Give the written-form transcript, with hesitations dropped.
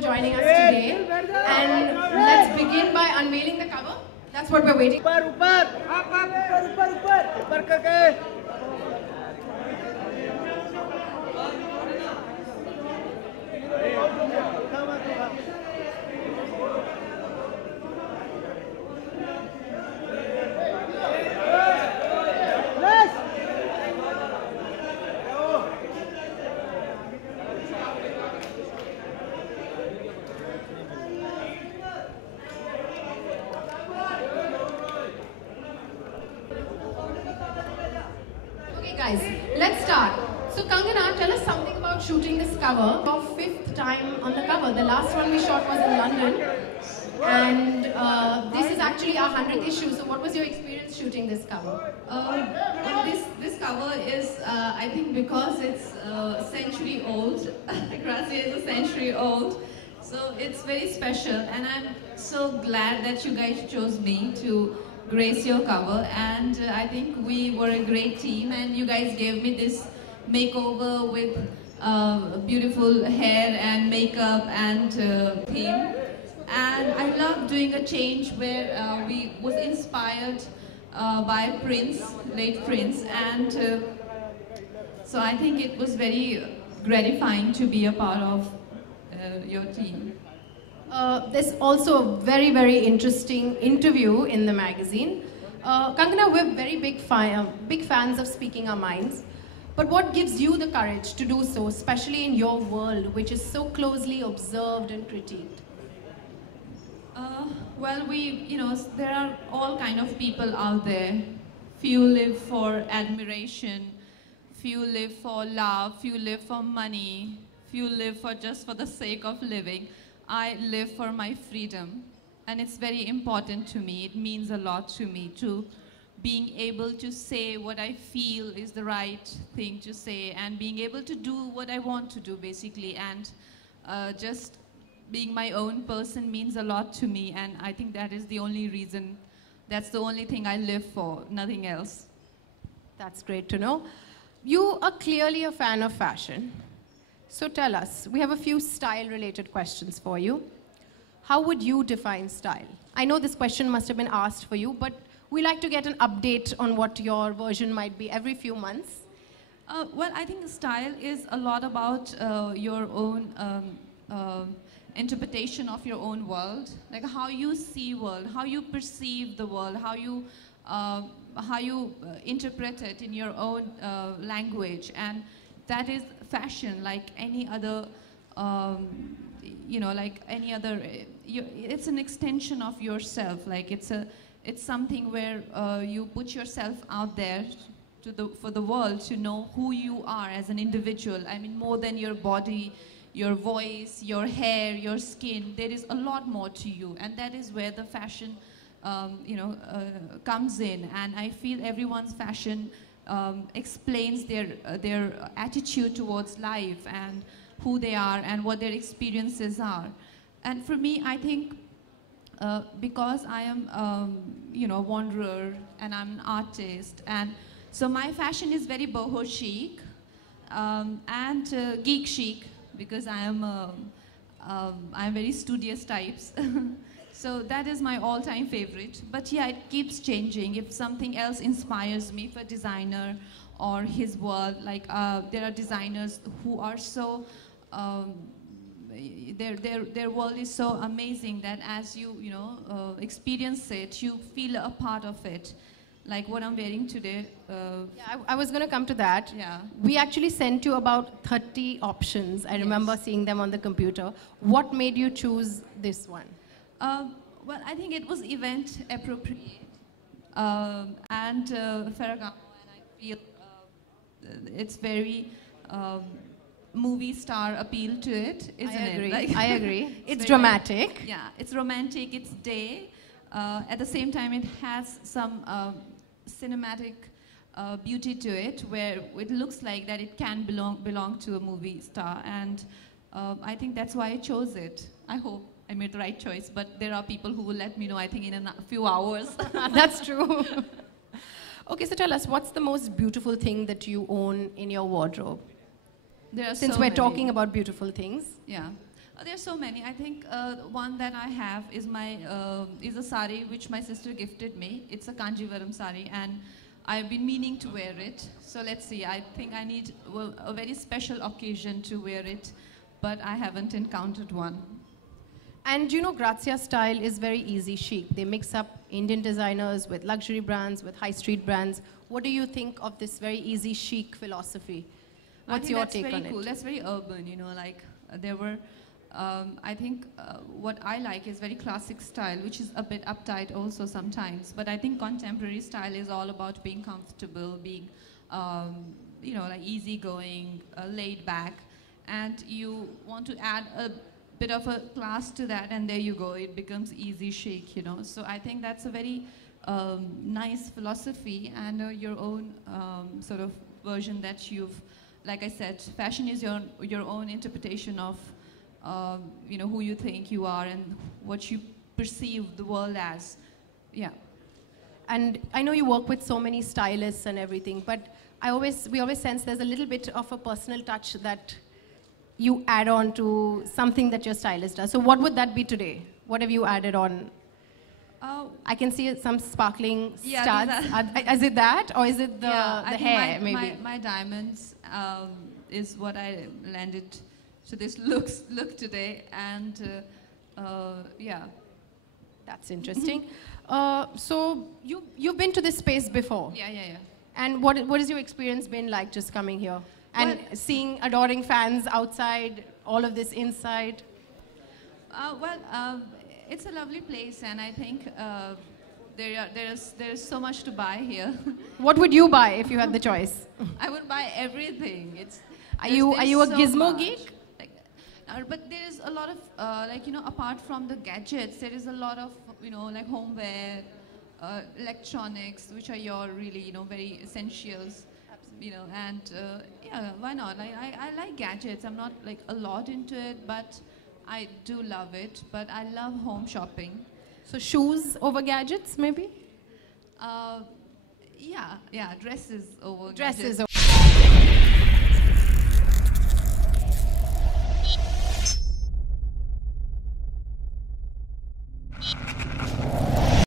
for joining us today. And let's begin by unveiling the cover. That's what we're waiting for. Guys, let's start. So Kangana, tell us something about shooting this cover. Your 5th time on the cover. The last one we shot was in London. And this is actually our 100th issue. So what was your experience shooting this cover? This cover is, I think because it's a century old. Gracia is a century old. So it's very special. And I'm so glad that you guys chose me to grace your cover, and I think we were a great team, and you guys gave me this makeover with beautiful hair and makeup and theme, and I love doing a change where we was inspired by Prince, late Prince, and so I think it was very gratifying to be a part of your team. There's also a very, very interesting interview in the magazine. Kangana, we're very big fans of speaking our minds. But what gives you the courage to do so, especially in your world, which is so closely observed and critiqued? Well, there are all kind of people out there. Few live for admiration, few live for love, few live for money, few live for just for the sake of living. I live for my freedom, and it's very important to me. It means a lot to me, to being able to say what I feel is the right thing to say, and being able to do what I want to do, basically, and just being my own person means a lot to me, and I think that is the only reason, that's the only thing I live for, nothing else. That's great to know. You are clearly a fan of fashion. So tell us, we have a few style-related questions for you. How would you define style? I know this question must have been asked for you, but we like to get an update on what your version might be every few months. Well, I think style is a lot about your own interpretation of your own world, like how you see world, how you perceive the world, how you interpret it in your own language, and that is fashion, like any other, like any other. It's an extension of yourself. Like it's something where you put yourself out there for the world to know who you are as an individual. I mean, more than your body, your voice, your hair, your skin. There is a lot more to you, and that is where the fashion, comes in. And I feel everyone's fashion explains their attitude towards life and who they are and what their experiences are. And for me, I think because I am, a wanderer and I'm an artist, and so my fashion is very boho chic and geek chic, because I am I'm very studious types. So that is my all-time favorite. But yeah, it keeps changing. If something else inspires me for designer or his world, like there are designers who are so, their world is so amazing that as you, experience it, you feel a part of it. Like what I'm wearing today. Yeah, I was going to come to that. Yeah. We actually sent you about 30 options. I remember seeing them on the computer. What made you choose this one? Well, I think it was event appropriate and Ferragamo, and I feel it's very movie star appeal to it, isn't it? Like, I agree. It's dramatic. Yeah, it's romantic, it's day. At the same time, it has some cinematic beauty to it, where it looks like that it can belong to a movie star, and I think that's why I chose it. I hope I made the right choice, but there are people who will let me know, I think, in a few hours. That's true. Okay, so tell us, what's the most beautiful thing that you own in your wardrobe? There are Since we're talking about beautiful things. Yeah. There's so many. I think one that I have is is a sari which my sister gifted me. It's a Kanjivaram sari, and I've been meaning to wear it. So let's see. I think I need a very special occasion to wear it, but I haven't encountered one. And you know, Grazia's style is very easy chic. They mix up Indian designers with luxury brands, with high street brands. What do you think of this very easy chic philosophy? What's your take on it? That's very cool. That's very urban, you know, like there were, I think what I like is very classic style, which is a bit uptight also sometimes. But I think contemporary style is all about being comfortable, being, you know, like easygoing, laid back. And you want to add a bit of a class to that, and there you go. It becomes easy chic, you know. So I think that's a very nice philosophy and your own sort of version that you've, like I said, fashion is your own interpretation of, you know, who you think you are and what you perceive the world as. Yeah. And I know you work with so many stylists and everything, but we always sense there's a little bit of a personal touch that you add on to something that your stylist does. So what would that be today? What have you added on? I can see some sparkling studs. Is it that, or is it the hair, maybe? My diamonds is what I landed to this look today, and yeah. That's interesting. So you've been to this space before? Yeah. And what has your experience been like just coming here? And seeing adoring fans outside, all of this inside? It's a lovely place, and I think there's so much to buy here. What would you buy if you had the choice? I would buy everything. Are you a gizmo geek? But there is a lot of like, you know, apart from the gadgets, there is a lot of, you know, like homeware, electronics, which are your really, you know, very essentials. You know, and yeah, why not? I like gadgets. I'm not like a lot into it, but I do love it. But I love home shopping. So shoes over gadgets, maybe? Yeah, dresses over dresses gadgets.